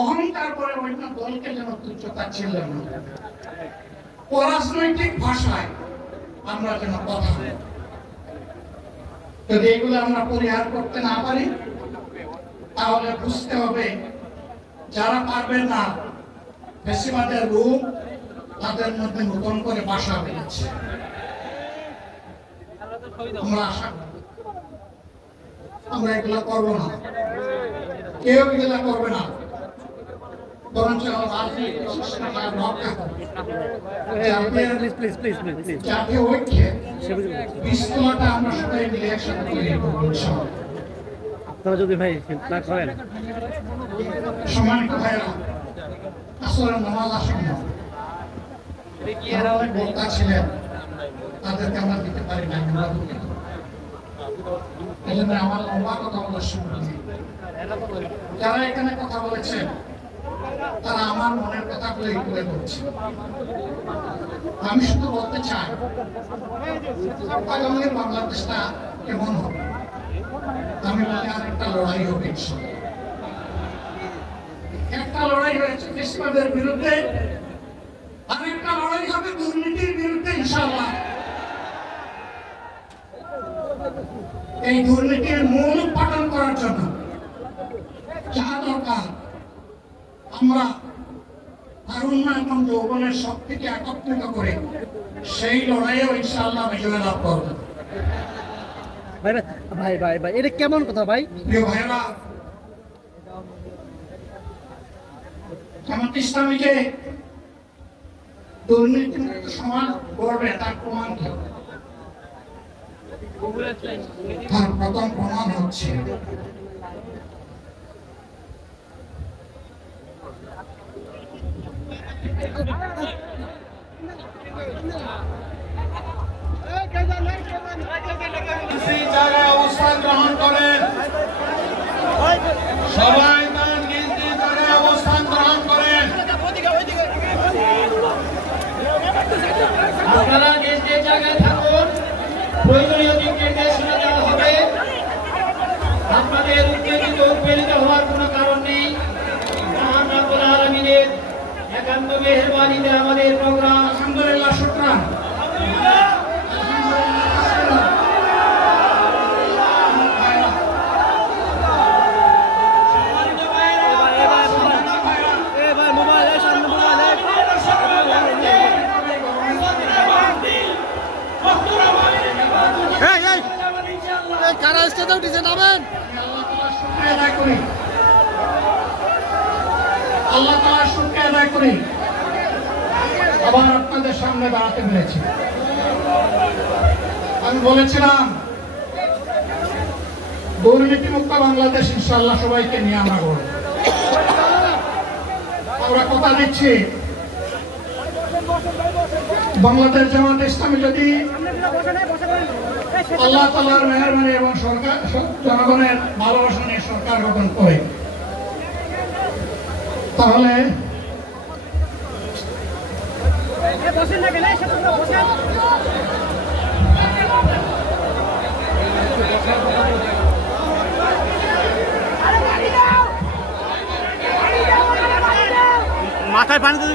অহংকার করে অন্য দলকে যেন তুচ্ছতা ছিলেন না। অরাজনৈতিক ভাষায় আমরা যেন কথা বলি। যদি এগুলো আমরা পরিহার করতে না পারি তাহলে বুঝতে হবে যারা পারবেন না, ফ্যাসিবাদের রূপ তাদের মধ্যে নতুন করে বাসা বেঁধেছে। আমরা আশা করি আমরা এগুলো করবো না, কেউ এগুলো করবে না, বরঞ্চ রাজনৈতিক সুষ্ঠুতা রক্ষা করবে। জাতীয় ঐক্যে বিস্তৃতটা আমরা সবাই মিলে একসাথে তৈরি করবো ইনশাআল্লাহ। আপনারা যদি ভাই না করেন, সম্মানিত ভাইরা, আসলে নামাজ আসন্ন অনেক বক্তা ছিলেন, তাদেরকে আমরা দিতে পারি না, আমরা দুঃখিত। এই জন্য আমার লম্বা কথা বলার সুযোগ নেই। যারা এখানে কথা বলেছেন তারা আমার মনের কথাগুলো তুলে ধরছে। আমি শুধু বলতে চাই আগামীর বাংলাদেশটা কেমন হবে। আমি বলি আরেকটা লড়াই হবে ইনশাআল্লাহ। একটা লড়াই হয়েছে ফ্যাসিবাদের বিরুদ্ধে, আরেকটা লড়াই হবে দুর্নীতির বিরুদ্ধে ইনশাআল্লাহ। এই দুর্নীতির মূল উৎপাদন করার জন্য যা দরকার আমরা তারুণ্য এবং যৌবনের শক্তিকে একত্রিত করে সেই লড়াইয়েও ইনশাআল্লাহ বিজয় লাভ করব। ভাই ভাই ভাই এটা কেমন কথা ভাই? প্রিয় ভাইরা, জামাত ইসলামী যে দুর্নীতিমুক্ত সমাজ গড়বে তার প্রমাণ কি? তার প্রথম প্রমাণ হচ্ছে জায়গায় অবস্থান গ্রহণ করেন, সবাই তার নিজ নিজ জায়গায় অবস্থান গ্রহণ করেন। আপনারা নিজ নিজ জায়গায় থাকুন, প্রয়োজনীয় দিক নির্দেশনা দেওয়া হবে। আপনাদের উৎপীড়িত হওয়ার কোনো কারণ নেই। মহান রব্বুল আলামিনের একান্ত মেহেরবানিতে আমাদের প্রোগ্রাম আলহামদুলিল্লাহ, শুকরান। আল্লাহ তাআলার শুকরিয়া আদায় করি আবার আপনাদের সামনে দাঁড়াতে পেরেছি। আমি বলেছিলাম দুর্নীতিমুক্ত বাংলাদেশ ইনশাআল্লাহ সবাইকে নিয়ে আমরা গড়ব। আমরা কথা দিচ্ছি বাংলাদেশ জামাত ইসলামী যদি আল্লাহ তাআলার মেহেরবানি এবং সরকার জনগণের ভালোবাসা নিয়ে সরকার গঠন করে, তাহলে মাথায় পানি দিতে